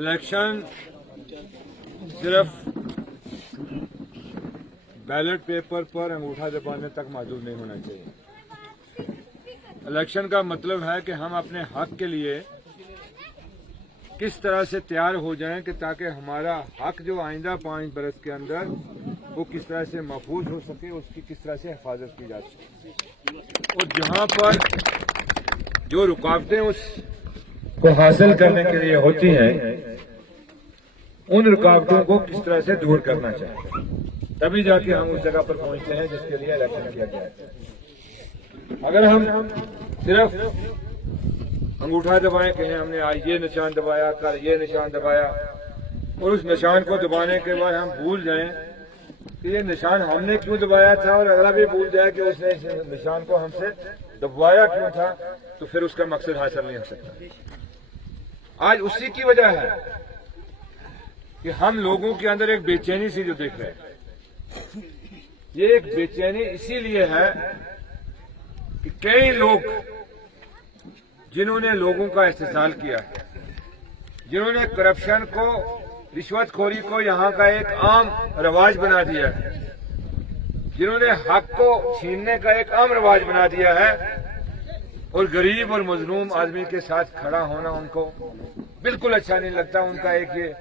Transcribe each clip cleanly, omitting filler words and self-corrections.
Election सिर्फ ballot paper पर अंगूठा दबाने तक महदूद नहीं होना चाहिए। इलेक्शन का मतलब है कि हम अपने हक के लिए किस तरह से तैयार हो जाएं कि ताकि हमारा हक जो आइंदा 5 बरस के अंदर वो किस तरह से महफूज हो सके, उसकी किस तरह से हिफाजत की जा सके। और जहां पर जो रुकावटें उसको हासिल करने के लिए होती हैं, उन रुकावटों को किस तरह से दूर करना चाहिए, तभी जाके हम उस जगह पर पहुंचते हैं जिसके लिए इलेक्शन किया गया है। अगर हम सिर्फ अंगूठा दबाएं, कहें हमने आज ये निशान दबाया, कल ये निशान दबाया, और उस निशान को दबाने के बाद हम भूल जाएं कि ये निशान हमने क्यों दबाया था, और अगला भी भूल जाए कि उसने इस निशान को हमसे दबाया क्यों था, तो फिर उसका मकसद हासिल नहीं हो सकता। आज उसी की वजह है कि हम लोगों के अंदर एक बेचैनी सी जो देख रहे हैं। ये एक बेचैनी इसीलिए है कि कई लोग जिन्होंने लोगों का इस्तेसाल किया है, जिन्होंने करप्शन को, रिश्वतखोरी को यहां का एक आम रवाज बना दिया है, जिन्होंने हक को छीनने का एक आम रवाज बना दिया है, और गरीब और मजलूम आदमी के साथ खड़ा होना उनको बिल्कुल अच्छा नहीं लगता। उनका एक ये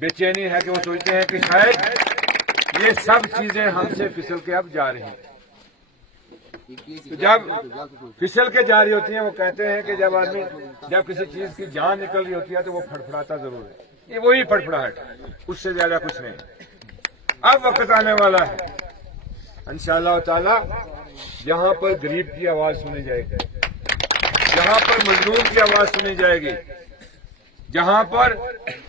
बेचैनी है कि वो सोचते हैं कि शायद ये सब चीजें हमसे फिसल के अब जा रही हैं। तो जब फिसल के जा रही होती हैं, वो कहते हैं कि जब किसी चीज की जान निकल रही होती है तो वो फड़फड़ाता जरूर है। ये वही फड़फड़ाहट, उससे ज्यादा कुछ नहीं। अब वक्त आने वाला है इंशाअल्लाह ताला, जहां पर गरीब की आवाज सुनी जाएगी, जहां पर मजलूम की आवाज सुनी जाएगी, जहां पर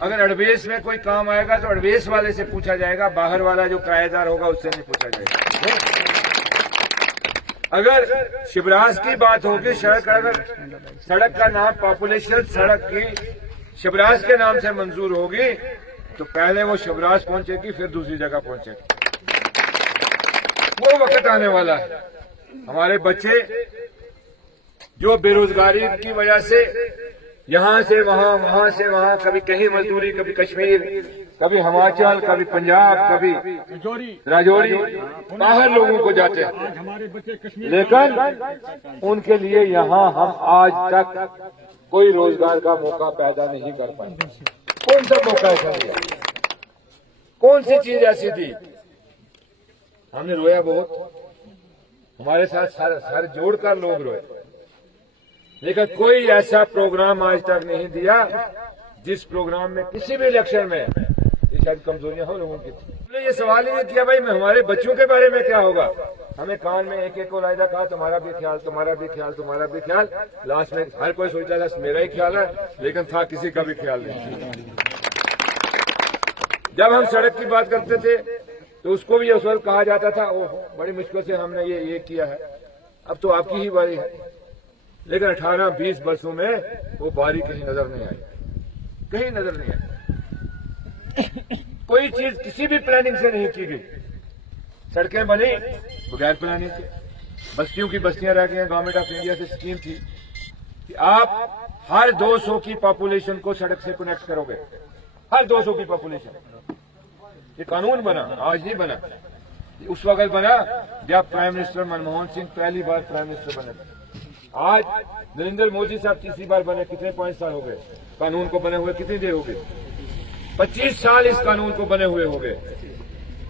अगर एडवेस में कोई काम आएगा तो एडवेस वाले से पूछा जाएगा, बाहर वाला जो किराएदार होगा उससे नहीं पूछा जाएगा। अगर शिवराज की बात होगी, सड़क का नाम पॉपुलेशन सड़क की शिवराज के नाम से मंजूर होगी, तो पहले वो शिवराज पहुंचेगी, फिर दूसरी जगह पहुंचेगी। वो वक्त आने वाला है। हमारे बच्चे जो बेरोजगारी की वजह से यहां से वहां, वहां से वहां, कभी कहीं मजदूरी, कभी कश्मीर, कभी हिमाचल, कभी पंजाब, कभी राजौरी, बाहर लोगों को जाते हैं, लेकिन उनके लिए यहां हम आज तक कोई रोजगार का मौका पैदा नहीं कर पाए। कौन सा मौका ऐसा दिया, कौन सी चीज ऐसी दी? हमने रोया बहुत, हमारे साथ सर जोड़कर लोग रोए, लेकिन कोई ऐसा प्रोग्राम आज तक नहीं दिया जिस प्रोग्राम में किसी भी इलेक्शन में ये शायद कमजोरियां हो लोगों की। हमने ये सवाल ही नहीं किया भाई हमारे बच्चों के बारे में क्या होगा। हमें कान में एक एक को लाइदा कहा तुम्हारा भी ख्याल, तुम्हारा भी ख्याल, तुम्हारा भी ख्याल। लास्ट में हर कोई सोचता था मेरा ही ख्याल है, लेकिन था किसी का भी ख्याल नहीं। जब हम सड़क की बात करते थे तो उसको भी उस वक्त कहा जाता था ओह बड़ी मुश्किल से हमने ये किया है, अब तो आपकी ही बारी है। लेकिन 18-20 वर्षों में वो बारी कहीं नजर नहीं आई, कहीं नजर नहीं आई। कोई चीज किसी भी प्लानिंग से नहीं की गई। सड़कें बनी बगैर प्लानिंग के, बस्तियों की बस्तियां रह गई। गवर्नमेंट ऑफ इंडिया से स्कीम थी कि आप हर 200 की पॉपुलेशन को सड़क से कनेक्ट करोगे, हर 200 की पॉपुलेशन। ये कानून बना, आज नहीं बना, उस वक्त बना जब प्राइम मिनिस्टर मनमोहन सिंह पहली बार प्राइम मिनिस्टर बने। आज नरेंद्र मोदी साहब तीसरी बार बने, कितने 5 साल हो गए कानून को बने हुए, कितनी देर हो गई? 25 साल इस कानून को बने हुए हो गए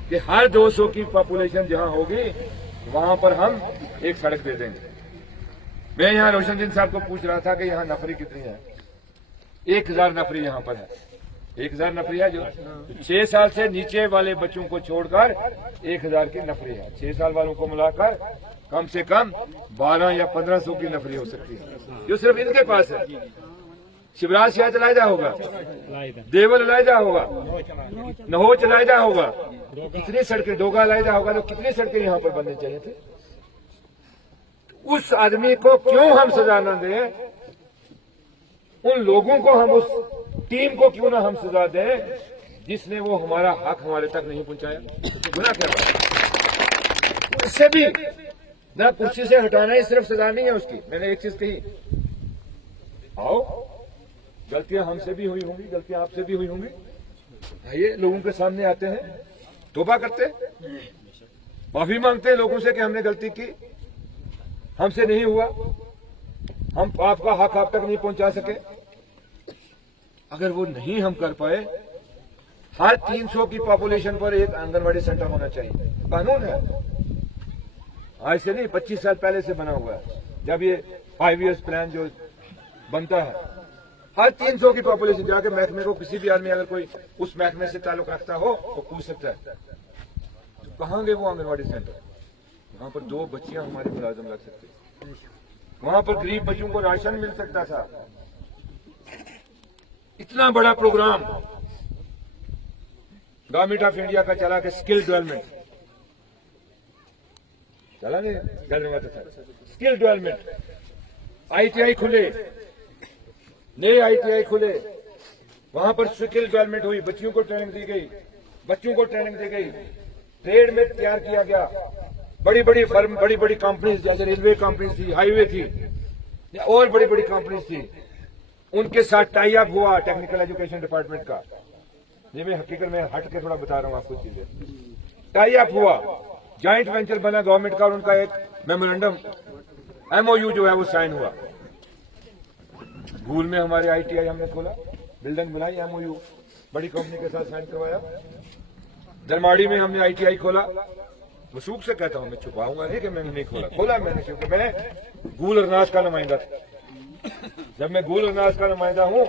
कि हर 200 की पॉपुलेशन जहां होगी वहां पर हम एक सड़क दे देंगे। मैं यहां रोशनदीन साहब को पूछ रहा था कि यहां नफरी कितनी है। 1000 नफरी यहां पर है, 1000 नफरी है। जो 6 साल से नीचे वाले बच्चों को छोड़कर 1000 की नफरी है। 6 साल वालों को मिलाकर कम से कम 12 या 1500 की नफरी हो सकती है, जो सिर्फ इनके पास है। शिवराज शायद लायदा होगा, देवल लायदा होगा, नहोच लायदा होगा, कितनी सड़कें, डोगा लायदा होगा, तो कितनी सड़कें यहाँ पर बननी चाहिए थे। उस आदमी को क्यों हम सजा न दें, उन लोगों को हम, उस टीम को क्यों ना हम सजा दें जिसने वो हमारा हक हमारे तक नहीं पहुंचाया। गुनाह क्या बात। इससे भी ना कुर्सी से हटाना ही सिर्फ सजा नहीं है उसकी। मैंने एक चीज कही, आओ गलतियां हमसे भी हुई होंगी, गलतियां आपसे भी हुई होंगी। आइए लोगों के सामने आते हैं, तौबा करते हैं, माफी मांगते हैं लोगों से कि हमने गलती की, हमसे नहीं हुआ, हम आपका हक आप तक नहीं पहुंचा सके। अगर वो नहीं हम कर पाए, हर 300 की पॉपुलेशन पर एक आंगनवाड़ी सेंटर होना चाहिए, कानून है। आज से नहीं, 25 साल पहले से बना हुआ है। जब ये 5 ईयर्स प्लान जो बनता है, हर 300 की पॉपुलेशन जाके महकमे को, किसी भी आदमी अगर कोई उस महकमे से ताल्लुक रखता हो तो पूछ सकता है। तो कहां गए वो आंगनवाड़ी सेंटर? वहां पर 2 बच्चियां हमारे मुलाजिम लग सकती, वहां पर गरीब बच्चों को राशन मिल सकता था। इतना बड़ा प्रोग्राम गवर्नमेंट ऑफ इंडिया का चला के स्किल डेवलपमेंट चला नहीं, स्किल डेवलपमेंट, ITI खुले, नए ITI खुले, वहां पर स्किल डेवलपमेंट हुई, बच्चियों को ट्रेनिंग दी गई, बच्चों को ट्रेनिंग दी गई, ट्रेड में तैयार किया गया। बड़ी बड़ी फर्म, बड़ी बड़ी कंपनीज, जैसे रेलवे कंपनीज थी, हाईवे थी, और बड़ी बड़ी कंपनीज थी, उनके साथ टाई अप हुआ टेक्निकल एजुकेशन डिपार्टमेंट का। ये मैं हकीकत में हट के थोड़ा बता रहा हूं आपको चीजें। टाई अप हुआ, जॉइंट वेंचर बना गवर्नमेंट का, और उनका एक मेमोरेंडम MOU जो है वो साइन हुआ। भूल में हमारे ITI हमने खोला, बिल्डिंग बनाई, MOU बड़ी कंपनी के साथ साइन करवाया। जलमाड़ी में हमने ITI खोला। वसूख से कहता हूं, मैं छुपाऊंगा नहीं कि मैंने नहीं खोला, खोला मैंने, क्योंकि मैं गूल अरनास का नुमाइंदा था। जब मैं गूल अरनास का नुमाइंदा हूं